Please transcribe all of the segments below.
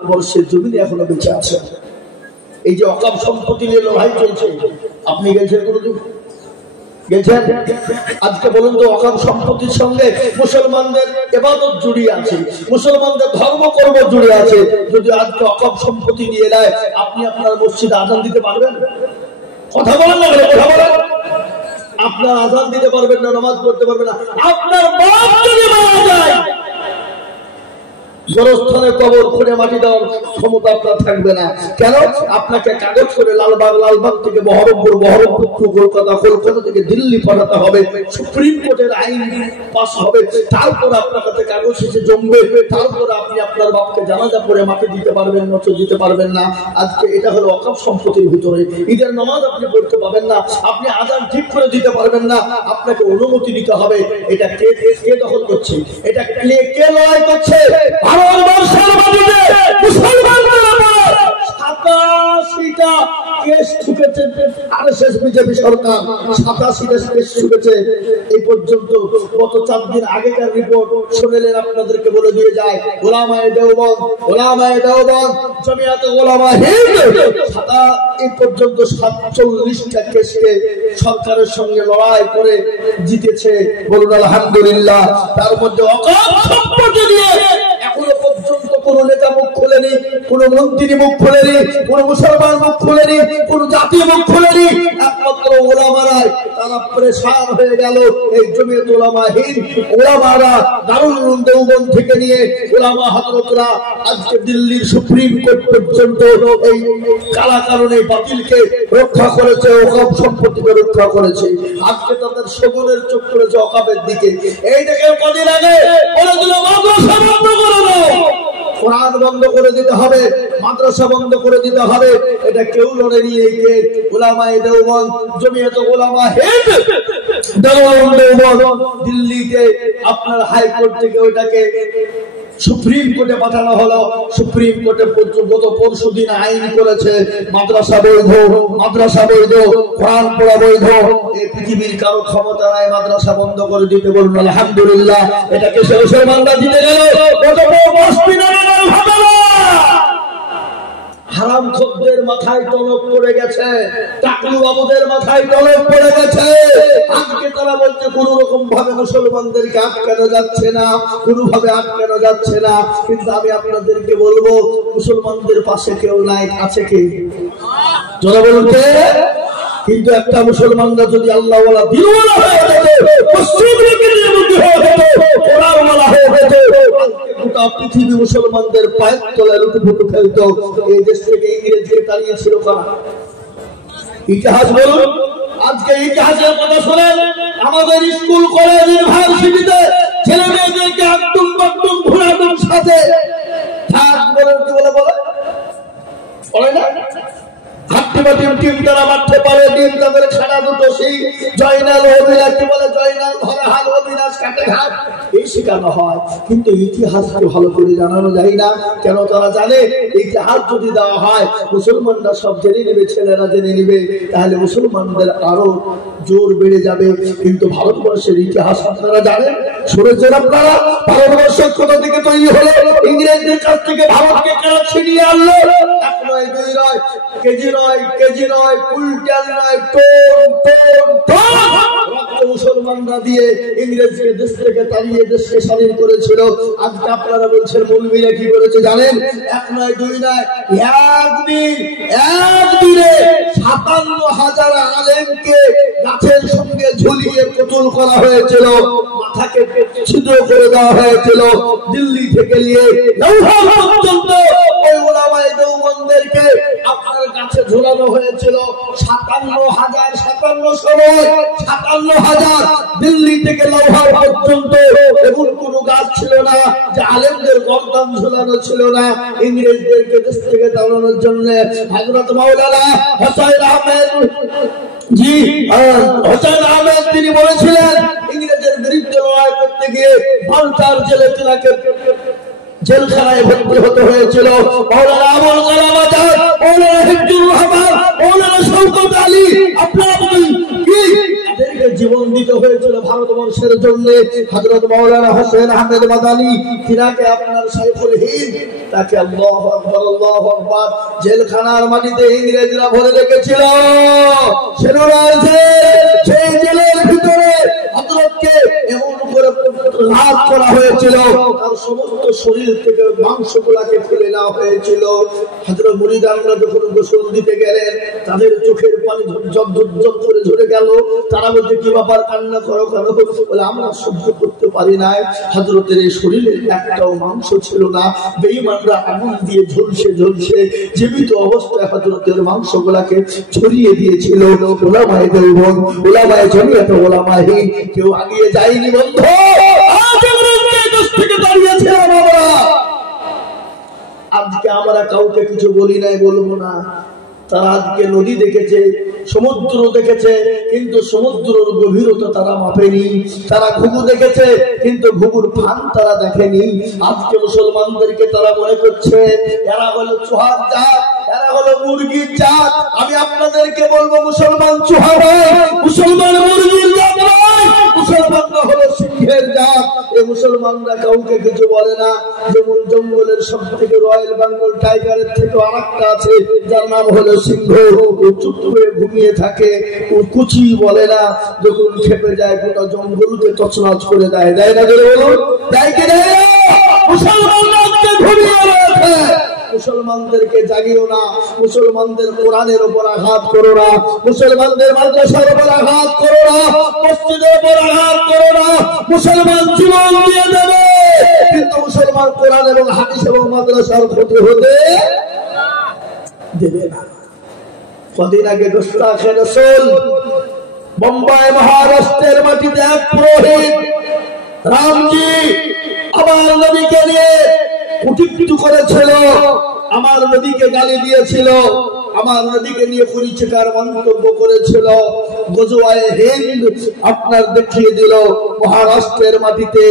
ভারতবর্ষের জমিনে এখনো বেঁচে আছে। এই যে অকাপ সম্পত্তি নিয়ে লড়াই চলছে, আপনি গেছেন কোনোদিন? গেছেন? আজকে বলুন তো, অকাপ সম্পত্তির সঙ্গে মুসলমানদের ইবাদত জড়িয়ে আছে, মুসলমানদের ধর্মকর্ম জড়িয়ে আছে। যদি আজকে অকাপ সম্পত্তি নিয়ে নেয়, আপনি আপনার মসজিদে আযান দিতে পারবেন? কথা বলেন না, কথা বলেন। আপনার আযান দিতে পারবেন না, নামাজ পড়তে পারবেন না। আপনার বাপ যদি মারা যায়, জনস্থানে কবর খুঁড়ে মাটি দেওয়ার ক্ষমতা আপনার থাকবে না। কেন? আপনাকে কাগজ করে লালবাগ থেকে বহরমপুর টু কলকাতা, কলকাতা থেকে দিল্লি পাঠাতে হবে, সুপ্রিম কোর্টের আইন পাস হবে, তারপর আপনার কাছে কাগজ এসে জমবে, তারপর আপনি আপনার বাপকে জানাজা পড়ে মাটি দিতে পারবেন, নচর দিতে পারবেন না। আজকে এটা হলো অকাপ সম্পত্তির ভিতরে। ঈদের নামাজ আপনি পড়তে পারবেন না, আপনি আযান ঠিক করে দিতে পারবেন না, আপনাকে অনুমতি নিতে হবে। এটা কে দখল করছে? এটা কে লড়াই করছে? ভারতবর্ষের মাটিতে মুসলমানদের উপর 87টা কেস ঠুকেছে আরএসএস বিজেপি সরকার, 87টা কেস ঠুকেছে। এই পর্যন্ত গত 4 দিন আগেকার রিপোর্ট শুনলেন, আপনাদেরকে বলে দিয়ে যায়। উলামায়ে দেওবন্দ, জমিয়াতে উলামা হিন্দ এই পর্যন্ত 47টা কেসকে সরকারের সঙ্গে লড়াই করে জিতেছে। বলুন আলহামদুলিল্লাহ। তার মধ্যে অকাপ সম্পত্তি নিয়ে এখনো পর্যন্ত কোন নেতা মুখ খোলেনি, কোন মন্ত্রী মুখ খোলেনি, কোন মুসলমান মুখ খোলেনি, কোন জাতি মুখ খোলেনি। একমাত্র ওলামারাই তারা পরেশান হয়ে গেল। এই জমিয়ত উলামা হিন্দ ওলামারা দারুল উলুম দেওবন্দ থেকে নিয়ে ওলামা হযরতরা আজকে দিল্লির সুপ্রিম কোর্ট পর্যন্ত এই কালা কারণে বাতিলকে রক্ষা করেছে, ওকাপ সম্পত্তিকে রক্ষা করেছে। আজকে তাদের শগুনের চোখ করেছে ওকাপের দিকে। এই দেখে কদিন আগে বলে দিল মাদ্রাসা বন্ধ করে দাও, কোরআন বন্ধ করে দিতে হবে, মাদ্রাসা বন্ধ করে দিতে হবে। এটা কেউ লড়েনি। এই কে? উলামায়ে দেওবন্দ, জমিয়তে উলামা হিন্দ দেওবন্দ। দিল্লিতে আপনার হাইকোর্ট থেকে ওটাকে সুপ্রিম কোর্টে পাঠানো হলো। সুপ্রিম কোর্টে গত পরশুদিন আইন করেছে মাদ্রাসা বৈধ, কোরআন পড়া বৈধ। এই পৃথিবীর কারো ক্ষমতা নাই মাদ্রাসা বন্ধ করে দিতে। বলুন আলহামদুলিল্লাহ। এটাকে মুসলমানরা দিতে গেল। গত 10 দিন আগে হারাম খদ্দের মাথায় টনক পড়ে গেছে, টাকলু বাবুদের মাথায় টনক পড়ে গেছে। আজকে তারা বলছে কোন রকম ভাবে মুসলমানদেরকে আটকানো যাচ্ছে না, কোনোভাবে আটকানো যাচ্ছে না। কিন্তু আমি আপনাদেরকে বলবো, মুসলমানদের পাশে কেউ নাই, আছে কে? যারা বলতে কিন্তু একটা মুসলমানরা যদি আল্লাহ ওয়ালা দিনওয়ালা হয়ে যেত, পশ্চিমবঙ্গের মধ্যে হয়ে যেত, কোরআনওয়ালা হয়ে যেত, গোটা পৃথিবী মুসলমানদের পায়ের তলায় লুটুপুটু ফেলতো। এই দেশ থেকে ইংরেজকে তাড়িয়েছিল কারা? ইতিহাস বলুন। আজকে ইতিহাসের কথা শোনেন। আমাদের স্কুল, কলেজ, ইউনিভার্সিটিতে ছেলে মেয়েদেরকে একদম ঘোরানোর সাথে বলে না, টিম তারা মারতে পারে, ডিম তাদের খানা দুটো সেই জয়নাল অভিলাষকে বলে জয়নাল ধরে হাল, অভিলাষ কাটে ঘাট, এই শেখানো হয়। কিন্তু ইতিহাসকে ভালো করে জানানো যায় না। কেন? তারা জানে ইতিহাস যদি দেওয়া হয় মুসলমানরা সব জেনে নেবে, ছেলেরা জেনে নেবে, তাহলে মুসলমানদের আরো জোর বেড়ে যাবে। কিন্তু ভারতবর্ষের ইতিহাস আপনারা জানেন, শুনেছেন আপনারা? ভারতবর্ষের কোথা থেকে তৈরি হলো? ইংরেজদের কাছ থেকে ভারতকে কেন ছিনিয়ে আনলো? 1 নয় 2 নয়, কেজি নয়, কুইন্টাল নয়, মুসলমানরা দিয়ে ইংরেজকে দেশ থেকে তাড়িয়ে দেশকে স্বাধীন করেছিল। আজকে আপনারা বলছেন মৌলবীরা কি করেছে জানেন? 1 নয় 2 নয়, একদিনে 57,000 আলেমকে গাছের সঙ্গে ঝুলিয়ে কতল করা হয়েছিল, মাথাকে ছিদ্র করে দেওয়া হয়েছিল। দিল্লি থেকে নিয়ে লাহোর পর্যন্ত ওই উলামায়ে দেওবন্দদেরকে আপনার কাছে ঝুলানো হয়েছিল। 57,000 দিল্লি থেকে লাহোর পর্যন্ত এমন কোন গাছ ছিল না যে আলেমদের গর্দান ঝুলানো ছিল না। ইংরেজদেরকে দেশ থেকে তাড়ানোর জন্য হযরত মাওলানা হোসেন আহমেদ তিনি বলেছিলেন, ইংরেজের বিরুদ্ধে লড়াই করতে গিয়ে বালতার জেলে তিনাকে জেলখানায় ভর্তি হতে হয়েছিল। মাওলানা আবুল কালাম আজাদ, মাওলানা হিফজুর রহমান, মাওলানা শওকত আলী, আপনারা কি জীবন দিতে হয়েছিল ভারতবর্ষের জন্য। হযরত মাওলানা হোসেন আহমেদ মাদানী তিনাকে আপনার সাইফুল হিন্দ, তাকে আল্লাহু আকবার আল্লাহু আকবার জেলখানার মাটিতে ইংরেজরা ভরে রেখেছিল। সেনার সেই জেলের ভিতরে হযরতকে এমন করে ঘাত করা হয়েছিল, তার সমস্ত শরীর থেকে মাংসগুলাকে ফেলে নেওয়া হয়েছিল। হযরত মুরিদানরা যখন গোসল দিতে গেলেন, তাদের চোখের পানি ঝরঝর করে ঝরে গেল। তারা বলছে, কি ব্যাপার, কান্না করো কেন? বলে, আমরা সহ্য করতে পারি নাই। হযরতের এই শরীরে একটাও মাংস ছিল না। বেঈমানরা আগুন দিয়ে ঝলসে ঝলসে জীবিত অবস্থায় হযরতের মাংসগুলাকে ছড়িয়ে দিয়েছিল। ওলামায়ে দেওবন্দ, ওলামায়ে জমিয়ত ওলামায়ে কেউ আগিয়ে যায়নি বন্ধু। আজকে আমরা কাউকে কিছু বলি নাই, বলবো না। তারা আজকে নদী দেখেছে, সমুদ্র দেখেছে, কিন্তু সমুদ্রের গভীরতা তারা মাপেনি। তারা ঘুঘু দেখেছে, কিন্তু ঘুঘুর ফান তারা দেখেনি। আজকে মুসলমানদেরকে তারা মনে করছে এরা হলো চুহার জাত, এরা হলো মুরগির জাত। আমি আপনাদেরকে বলবো, মুসলমান চুহা নয়, মুসলমান মুরগির জাত নয়, মুসলমানরা হলো সিংহের জাত। এই মুসলমানরা কাউকে কিছু বলে না। যেমন জঙ্গলের সব থেকে রয়্যাল বেঙ্গল টাইগারের থেকে আরেকটা আছে, যার নাম হলো সিংহ। চুপ হয়ে ঘুমিয়ে থাকে, কুচি বলে না। যখন খেপে যায় গোটা জঙ্গলকে তছনছ করে দেয়, দেয় না? বলুন, দেয় কি দেয়? মুসলমানরা ঘুমিয়ে রয়েছে। মুসলমানদেরকে জাগিও না, মুসলমানদের কোরআনের উপর আঘাত করো না, মুসলমানদের মাদ্রাসার উপর আঘাত করো না, মসজিদের উপর আঘাত করো না। মুসলমান জীবন দিয়ে দেবে, কিন্তু মুসলমান কোরআন এবং হাদিস এবং মাদ্রাসার ক্ষতি হতে দেবে না। কদিন আগে গুস্তাখে রাসূল বোম্বাই মহারাষ্ট্রের মাটিতে এক পুরোহিত রামজি আমার নবীকে নিয়ে কুটিকুটি করেছিল, আমার নবীকে গালি দিয়েছিল, আমার নবীকে নিয়ে পরিচিকার মন্তব্য করেছিল। গজওয়ায়ে হিন্দ আপনার দেখিয়ে দিল মহারাষ্ট্রের মাটিতে।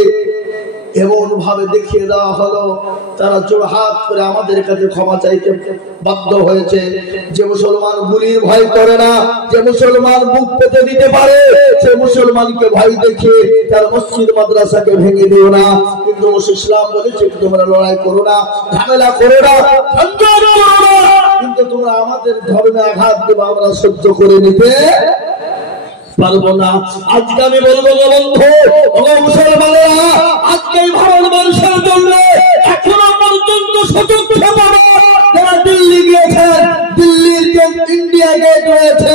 এমন ভাবে দেখিয়ে দেওয়া হলো, তারা জোড়হাত করে আমাদের কাছে ক্ষমা চাইতে বাধ্য হয়েছে। যে মুসলমান গুলির ভয় করে না, যে মুসলমান বুক পেতে দিতে পারে, সে মুসলমানকে ভয় দেখিয়ে তার মসজিদ মাদ্রাসাকে ভেঙে দিও না। কিন্তু ইসলাম বলেছে, তোমরা লড়াই করো না, ঝামেলা করো না, সংঘাত করো না, কিন্তু তোমরা আমাদের ধর্মে আঘাত দেবে, আমরা সহ্য করে নিতে পারবো না। আজকে আমি বলবো বন্ধু, মুসলমানেরা, আজকে ভারতবর্ষের জন্য এখনো পর্যন্ত সুযোগ যারা দিল্লি গিয়েছেন, দিল্লির যে ইন্ডিয়া গেট রয়েছে,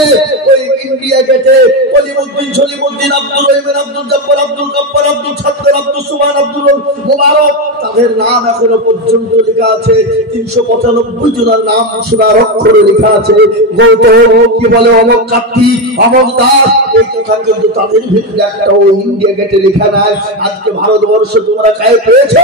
ওই ইন্ডিয়া গেটে অলিমুদ্দিন, সলিমুদ্দিন, আব্দুল রহিমান, আব্দুল জব্বার, আব্দুল গফফার, আব্দুল সাত্তার, আব্দুল সুবহান, আব্দুল মুবারক, তাদের নাম এখনো পর্যন্ত লেখা আছে। 395 জনের নাম সোনার অক্ষরে লেখা আছে। গৌতম কি বলে, অমক কার্তিক, অমক দাস, এই কথা কিন্তু তাদের ভিতরে একটা ওই ইন্ডিয়া গেটে লেখা নাই। আজকে ভারতবর্ষ তোমরা কায়ে পেয়েছো,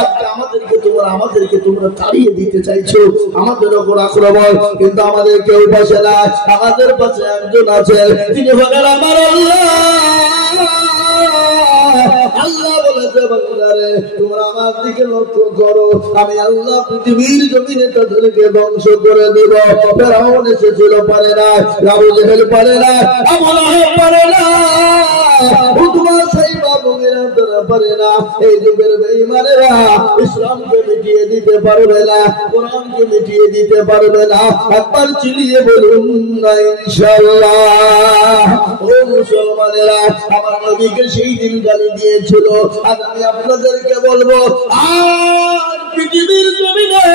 আজকে আমাদেরকে তোমরা তাড়িয়ে দিতে চাইছো, আমাদের ওপর আক্রমণ, কিন্তু আমাদের কেউ পাশে না। আমাদের পাশে একজন আছে, তিনি হলেন আমার আল্লাহ। আল্লাহ বলেছে, বান্দারে তোমরা আমার দিকে লক্ষ্য করো, আমি আল্লাহ পৃথিবীর জমিনে তাদেরকে ধ্বংস করে দেব। ফেরাউন এসেছিল, পারে না। আবু জেহেল পারে না, আবু লাহাব পারে না, উতবা সাইবা মুগিরা পারে না। এই যুগের বেঈমানেরা ইসলামকে মিটিয়ে দিতে পারবে না, কোরআনকে মিটিয়ে দিতে পারবে না। একবার চিলিয়ে বলুন না ইনশাআল্লাহ। ও মুসলমানেরা, আমার নবীকে সেই দিন গালি দিয়েছিল, আর আমি আপনাদেরকে বলবো, আর পৃথিবীর জমিনে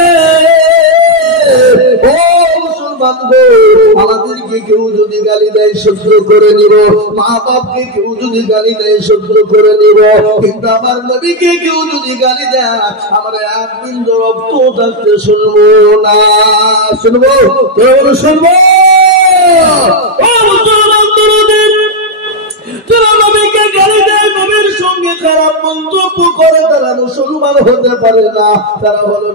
ও মুসলমান গো, আমাদেরকে কেউ যদি গালি দেয় সহ্য করে নিব, মা বাপকে কেউ যদি গালি দেয় সহ্য করে নিব, কিন্তু আমার নবীকে কেউ যদি গালি দেয়, আমরা এক বিন্দু রক্ত থাকতে শুনবো না। শুনবো, কেউ শুনবো? যারা নবীকে গালি দেয়, নবীর সঙ্গে খারাপ মন্তব্য করে, তারা মুসলমান হতে পারে না। তারা হলো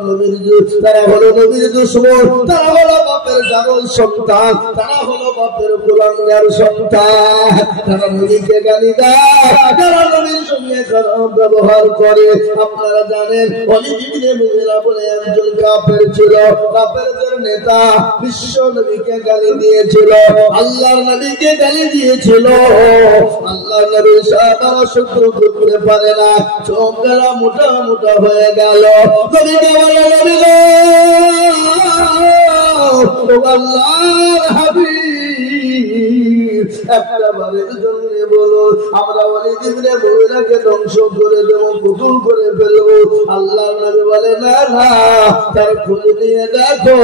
নবীর দুশমন, তারা হলো বাপের জাগল সন্তান, তারা হলো বাপের কুলাঙ্গার সন্তান। তারা নবীকে গালি দেয়, তারা নবীর সঙ্গে খারাপ ব্যবহার করে। আপনারা জানেন ওয়ালিদ ইবনে মুগীরা বলে একজন কাফের ছিল, কাফেরদের নেতা, বিশ্ব নবীকে গালি দিয়েছিল, আল্লাহর নবীকে গালি দিয়েছিল। আল্লাহর নবী সাহাবারা সহ্য করতে পারে না, চোখ গেল মোটা মোটা হয়ে গেল। নবীকে বলে নবী গো, আল্লাহর হাবিব, একটা বারের জন্য বলো আমরা ওয়ালিদ ইবনে মুগীরাকে ধ্বংস করে দেব, পুতুল করে ফেলবো। আল্লাহর নবী বলে না না, তার খোঁজ নিয়ে দেখো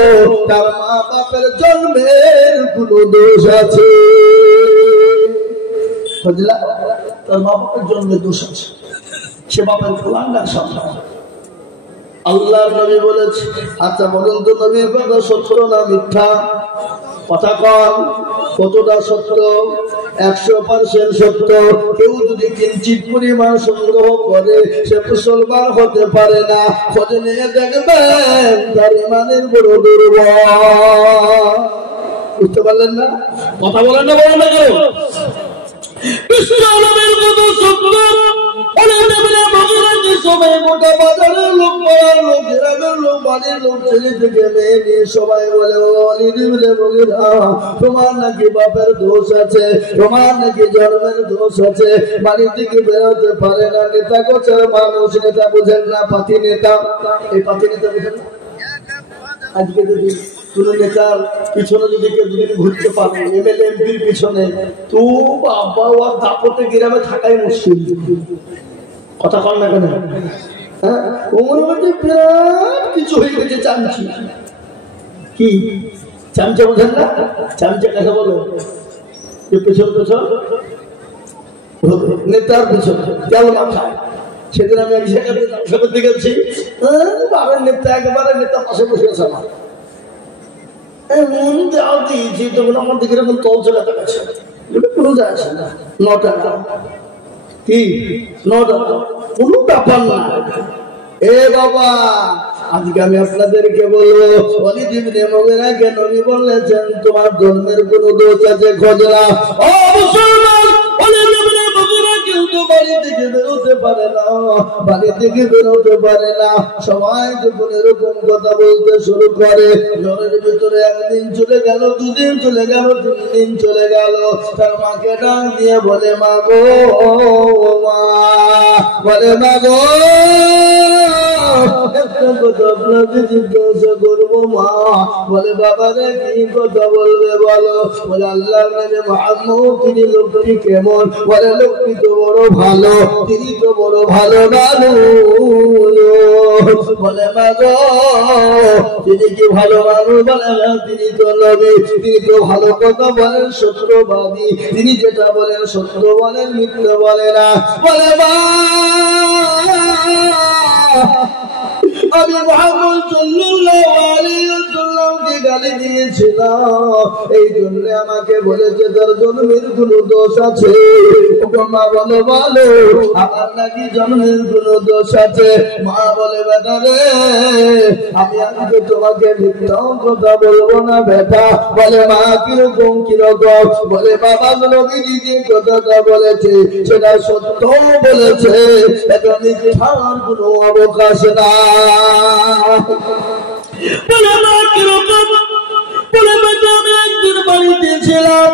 তার মা বাপের জন্মের কোনো দোষ আছে। বুঝলা, তার মা বাপের জন্মের দোষ আছে, সে বাপের কুলাঙ্গার সন্তান। আল্লাহর নবী বলেছে, আচ্ছা বলুন তো নবীর কথা সত্য না মিথ্যা? কথা কন, কতটা সত্য? 100% সত্য। কেউ যদি কিঞ্চিত পরিমাণ সন্দেহ করে সে মুসলমান হতে পারে না। খোঁজ নিয়ে দেখবেন তার ইমানের বড় দুর্বল। বুঝতে পারলেন না? কথা বলেন না, বলেন না কেন? ইসলামের কত সত্য। গোটা বাজারের লোক, পাড়ার লোক, গ্রামের লোক, বাড়ির লোক, ছেলে থেকে মেয়ে নিয়ে সবাই বলে ওয়ালিদ ইবনে মুগীরা তোমার নাকি বাপের দোষ আছে, তোমার নাকি জন্মের দোষ আছে, বাড়ি থেকে বেরোতে পারে না। নেতা গোছের মানুষ, নেতা বুঝেন না, পাতি নেতা। এই পাতি নেতা বুঝেন না? আজকে যদি কোন নেতার পিছনে যদি কেউ যদি ঘুরতে পারে, এমএলএ এমপির পিছনে, তো বাবা ওর দাপটে গ্রামে থাকাই মুশকিল। কথা কন না কেন? হ্যাঁ, ওর মধ্যে বিরাট কিছু হয়ে গেছে। চামচি কি চামচা বোঝেন না? চামচা কাকে বলে? যে পেছন পেছন নেতার পেছন তেল মাথায়। সেদিন আমি এক জায়গায় দেখেছি, বাবার নেতা একেবারে নেতা পাশে বসে আছে, আমার এমন দেওয়া দিয়েছি তখন আমার দিকে এরকম তল চলে গেছে। কোনো যায় আসে না, 9 টাকা কি 9 টাকা কোনো ব্যাপার না। এ বাবা, আজকে আমি আপনাদেরকে বলবো ওয়ালিদ ইবনে মুগীরাকে নবী বলেছেন তোমার জন্মের কোনো দোষ আছে খোঁজ না। ও মুসলমান, ওয়ালিদ ইবনে মুগীরা কিন্তু বাড়ি থেকে বেরোতে পারে না, বাড়ি থেকে বেরোতে পারে না। সবাই যখন এরকম কথা বলতে শুরু করে, ঘরের ভিতরে একদিন চলে গেল, 2 দিন চলে গেল, 3 দিন চলে গেল। তার মাকে ডাক দিয়ে বলে মা গো, মা, বলে মা গো, একটা কথা আপনাকে জিজ্ঞাসা করবো মা। বলে বাবা রে, কি কথা বলবে বলো? বলে আল্লাহর নবী মুহাম্মদ তিনি লোকটি কেমন? বলে লোকটি তো বড় ভালো, তিনি তো বড় ভালো মানুষ। বলে মা গো, তিনি কি ভালো মানুষ? বলে না, তিনি তো নবী, তিনি তো ভালো কথা বলেন, সত্যবাদী, তিনি যেটা বলেন সত্য বলেন, মিথ্যা বলে না। বলে মা, আমি মুহাম্মদ সাল্লাল্লাহু আলাইহি ওয়াসাল্লামকে গালি দিয়েছিলাম, এই জন্য আমাকে বলেছে তার জন্মের কোনো দোষ আছে। মা বলে বলো আমার নাকি জন্মের কোনো দোষ আছে? মা বলে বেটা রে, আমি আজকে তোমাকে মিথ্যা কথা বলবো না বেটা। বলে মা কিরকম কিরকম? বলে বাবা নবীজি যে কথাটা বলেছে সেটা সত্য বলেছে, এটা মিথ্যার কোনো অবকাশ না। বলে মা কিরকম? বলে বেটা আমি একদিন বাড়িতে ছিলাম,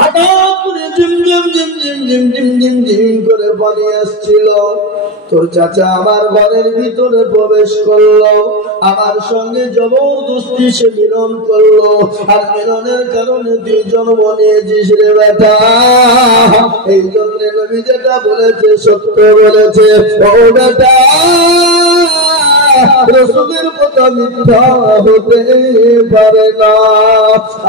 হঠাৎ করে ঝিম ঝিম ঝিম ঝিম ঝিম ঝিম ঝিম ঝিম করে পানি আসছিল। তোর চাচা আমার ঘরের ভিতরে প্রবেশ করলো, আমার সঙ্গে জবরদস্তি সে মিলন করলো। আর মিলনের কারণে 2 জন্ম নিয়েছিস রে বেটা। এই জন্য নবী যেটা বলেছে সত্য বলেছে। ও বেটা, রাসূলের কথা মিথ্যা হতে পারে না।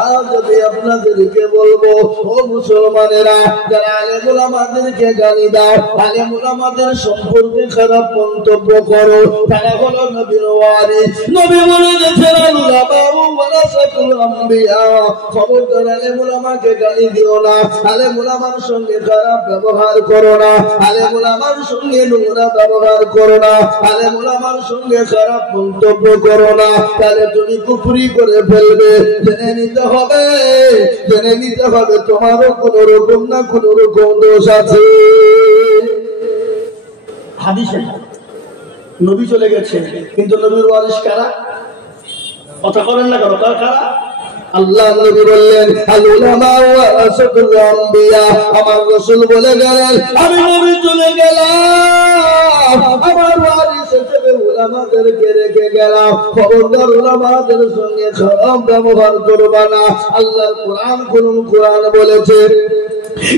আজ আমি আপনাদেরকে বলবো, ও মুসলমানেরা, যারা আলেম উলামাদেরকে গালি দাও, আলেম উলামাদের সম্পর্কে খারাপ মন্তব্য করো, তারা হলো নবীর ওয়ারিস। নবী বলে গেছেন আল্লাহ বাবু ওয়ালা ওয়ারাসাতুল আম্বিয়া। খবরদার আলেম উলামাকে গালি দিও না, আলেম উলামার সঙ্গে খারাপ ব্যবহার করো না, আলেম উলামার সঙ্গে নোংরা ব্যবহার করো না, আলেম উলামার সঙ্গে খারাপ মন্তব্য করো না, তাহলে তুমি কুফরি করে ফেলবে। জেনে নিতে হবে, জেনে নিতে হবে তোমারও কোন রকম না কোন রকম দোষ আছে। হাদিসে নবী চলে গেছে, কিন্তু নবীর ওয়ারিস কারা? কথা বলেন না, কারা? আল্লাহ নবী বললেন আল উলামা ওয়ারাসাতুল আম্বিয়া। আমার রাসূল বলে গেলেন আমি নবী চলে গেলাম, আমার ওয়ারিস হিসেবে উলামাদেরকে রেখে গেলাম। খবরদার উলামাদের সঙ্গে খারাপ ব্যবহার করবা না। আল্লাহর কোরআন বলেছে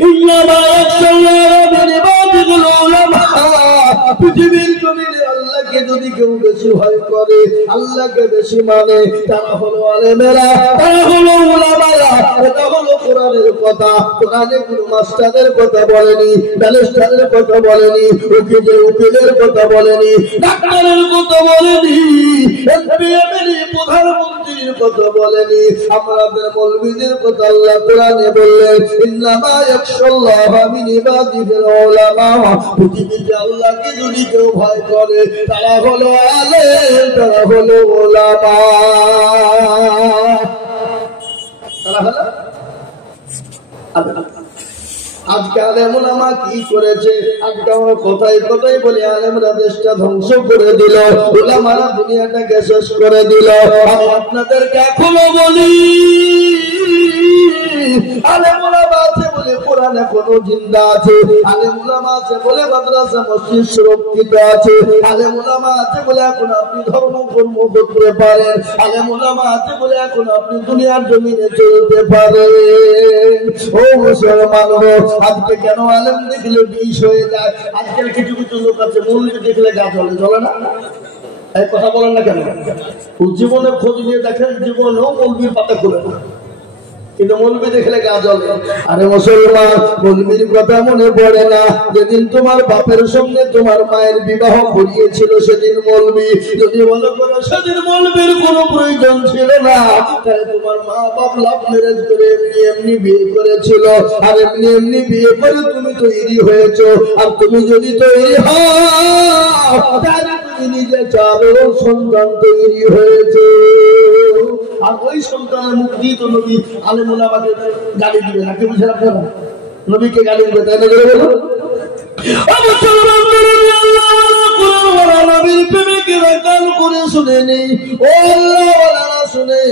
ইন্নামা ইয়াখশাল্লাহা মিন ইবাদিল উলামা। পৃথিবীর জমিনে আল্লাহকে যদি কেউ বেশি ভয় করে, আল্লাহকে বেশি মানে, তারা হলো আলেমেরা, তারা হলো উলামারা। এটা হলো কোরআনের কথা। কোরআনে কোনো মাস্টারের কথা বলেনি, ব্যারিস্টারের কথা বলেনি, উকিলের কথা বলেনি, ডাক্তারের কথা বলেনি, প্রধানমন্ত্রীর কথা বলেনি, আমাদের মৌলবীদের কথা আল্লাহ কোরআনে বললেন ইন্নামা ইয়াখশাল্লাহা মিন ইবাদিল উলামা। পৃথিবীতে আল্লাহকে যদি কেউ ভয় করে, তারা হলো আলেম, তারা হলো উলামা, তারা হলো আজকে আলেম উলামা কি করেছে? আজকে আমরা কথায় বলি আলেমরা দেশটা ধ্বংস করে দিল, উলামারা দুনিয়াটাকে শেষ করে দিল। আমি আপনাদেরকে এখনো বলি আলেম উলামা আছে বলে কোরআন এখনো জিন্দা আছে, আলেম উলামা আছে বলে মাদ্রাসা মসজিদ সুরক্ষিত আছে, আলেম উলামা আছে বলে এখন আপনি ধর্ম কর্ম করতে পারেন, আলেম উলামা আছে বলে এখন আপনি দুনিয়ার জমিনে চলতে পারেন। ও মুসলমান, আজকে কেন আলেম দেখলে বিষ হয়ে যায়? আজকের কিছু কিছু লোক আছে মৌলবি দেখলে গা জ্বলে না? এই কথা বলেন না কেন? জীবনের খোঁজ নিয়ে দেখেন, জীবনেও মৌলবির পাতা খুলে না, কিন্তু মৌলবি দেখলে গা জ্বলে। আরে মুসলমান, মৌলবির কথা মনে পড়ে না? যেদিন তোমার বাপের সঙ্গে তোমার মায়ের বিবাহ করিয়েছিল সেদিন মৌলবি, যদি মনে করো সেদিন মৌলবির কোনো প্রয়োজন ছিল না, তাহলে তোমার মা বাপ লাভ ম্যারেজ করে এমনি বিয়ে করেছিল, আর এমনি বিয়ে করে তুমি তৈরি হয়েছো। আর তুমি যদি তৈরি হও, তাহলে তুমি নিজে চারো সন্তান তৈরি হয়েছে, আর ওই সন্তানের মুখ দিয়ে তো নবী আলেম উলামাকে গালি দিবে না। কি বুঝেন আপনারা? নবীকে গালি দিবে, তাই না? বলুন নবীর প্রেমিকেরা কান করে শুনে নেই, ও আল্লাহ শুনে।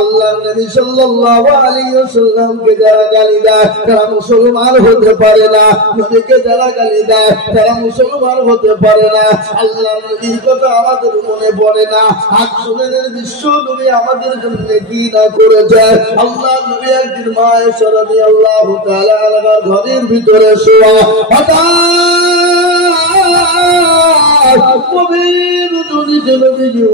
আল্লাহর নবী সাল্লাল্লাহু আলাইহি ওয়াসাল্লামকে যারা গালি দেয় তারা মুসলমান হতে পারে না, নবীকে যারা গালি দেয় তারা মুসলমান হতে পারে না। আল্লাহর নবীর কথা আমাদের মনে পড়ে না। আজ শুনেন বিশ্ব নবী আমাদের জন্য কি না করেছে। আল্লাহর নবী একদিন মা আয়েশা রাদিয়াল্লাহু তাআলা আনহার ঘরের ভিতরে শোয়া,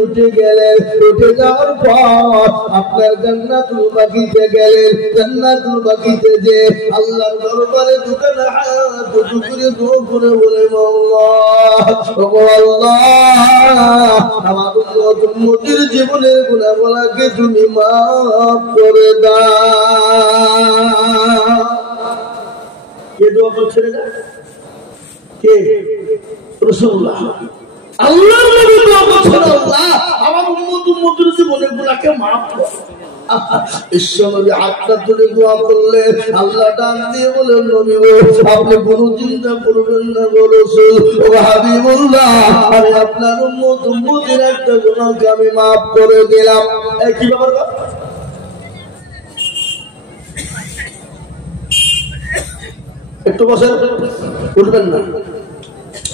উঠে গেলেন। উঠে যাওয়ার পর আপনার জান্নাতুল বাকিতে গেলেন। জান্নাতুল বাকিতে যে আল্লাহর দরবারে দোকানে হাত করে দোয়া করে বলে আমার উম্মতের জীবনের গুনাহগুলোকে তুমি মাফ করে দাও। কে দোয়া করছেন? কে? রাসূলুল্লাহ। আল্লাহর নবী দোয়া করছেন, আল্লাহ আমার উম্মতের জীবনের গুনাহকে মাফ করো। বিশ্বনবী হাতটা তুলে দোয়া করলেন। আল্লাহ ডাক দিয়ে বলেন, নবী গো, আপনি কোনো চিন্তা করবেন না গো রাসূল, ও হাবিবুল্লাহ, আমি আপনার উম্মতের একটা গুনাহকে আমি মাফ করে দিলাম। কি ব্যাপার? একটু বসেন, উঠবেন না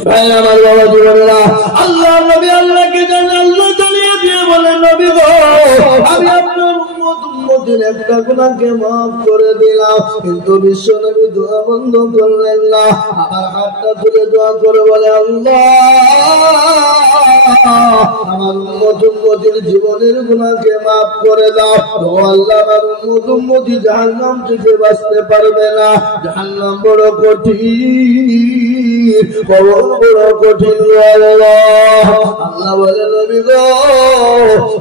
ভাই আমার বাবা জীবনেরা। আল্লাহ নবী আল্লাহকে আল্লাহ জানিয়ে দিয়ে বলেন, নবী গো, আমি আপনার উম্মতের একটা গুনাহকে মাফ করে দিলাম। কিন্তু বিশ্ব নবী দোয়া বন্ধ করলেন না। আমার হাতটা তুলে দোয়া করে বলে, আল্লাহ আমার উম্মতের জীবনের গুনাহকে মাফ করে দাও। ও আল্লাহ, আমার উম্মতি জাহান্নাম থেকে বাঁচতে পারবে না। জাহান্নাম বড় কঠিন, বড় কঠিন। আল্লাহ বলে, নবী গো,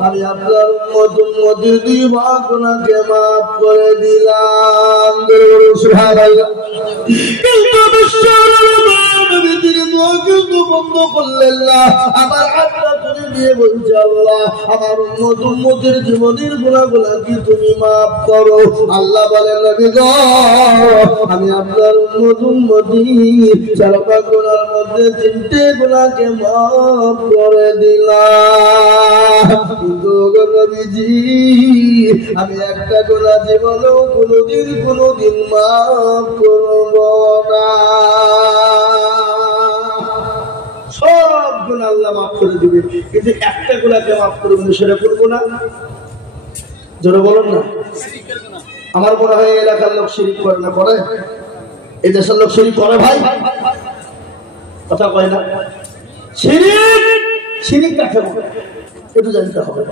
আমি আপনার উম্মতের দুই মা গুনাহকে মাফ করে দিলাম। সুবহানাল্লাহ। কিন্তু নবীজির দোয়া কিন্তু বন্ধ করলেন না। আমার হাতটা তুলে দিয়ে বলছে, আল্লাহ আমার উম্মতের জীবনের গুনাহগুলো কি তুমি মাফ করো। আল্লাহ বলেন, নবী গো আমি আপনার উম্মতি 4 গুনার মধ্যে 3টে গুনাহকে মাফ করে দিলাম। কিন্তু নবীজি আমি একটা গুনাহ জীবনেও কোনোদিন মাফ করব না। সব গুনাহ আল্লাহ মাফ করে দিবে, কিন্তু একটা গুনাহকে মাফ করবে না, সেটা করবো না। জোরে বলুন না। আমার মনে হয় এলাকার লোক শিরিক করে না? করে? এই দেশের লোক শিরিক করে ভাই? কথা কয় না? শিরিক কাকে বলে একটু জানতে হবে।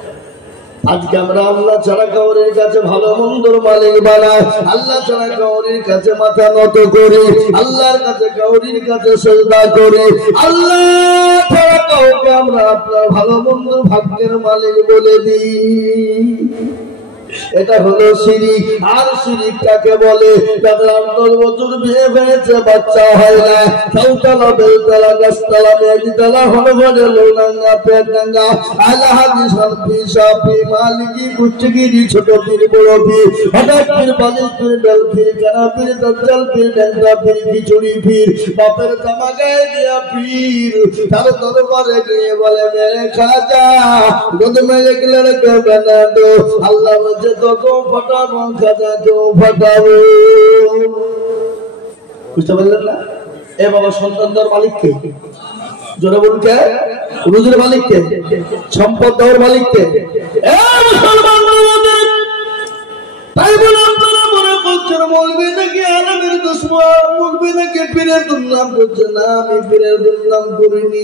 আজকে আমরা আল্লাহ ছাড়া কাউরির কাছে ভালো মন্দর মালিক বানাই, আল্লাহ ছাড়া কাউরির কাছে মাথা নত করি, আল্লাহর কাছে কাউরির কাছে সিজদা করি, আল্লাহ ছাড়া কাউকে আমরা আপনার ভালো মন্দ ভাগ্যের মালিক বলে দিই। এটা হলো শিরিক। আর শিরিক কাকে বলে? যাদের 10 বছর বিয়ে হয়েছে বাচ্চা হয় না, চৌতলা বেলতলা গাছতলা মেঘতলা হলঘরে লোনাঙ্গা পেটনাঙ্গা আলাহাদি সালফি সাফি মালিকি কুচ্চগিরি ছোট পীর বড় পীর হঠাৎ পীর বালিশ পীর বেল পীর কানা পীর দজ্জাল পীর ডেঙ্গা পীর খিচুড়ি পীর বাপের জামা গায়ে দিয়া পীর তার দরবারে গিয়ে বলে মেরে খাজা গোদ মেরে গেলে কেউ বানা দো। আল্লাহ তো ফটাবো খাজা কেউ ফটাবো। বুঝতে পারলেন না? এ বাবা সন্তানদের মালিক কে? জোরে বলুন কে? রুজির মালিক কে? সম্পদ দেওয়ার মালিক কে? তাই বলে আপনারা মনে করছেন মৌলবি নাকি আলমের দুশমন, মৌলবি নাকি পীরের দুর্নাম করছে। না, আমি পীরের দুর্নাম করিনি।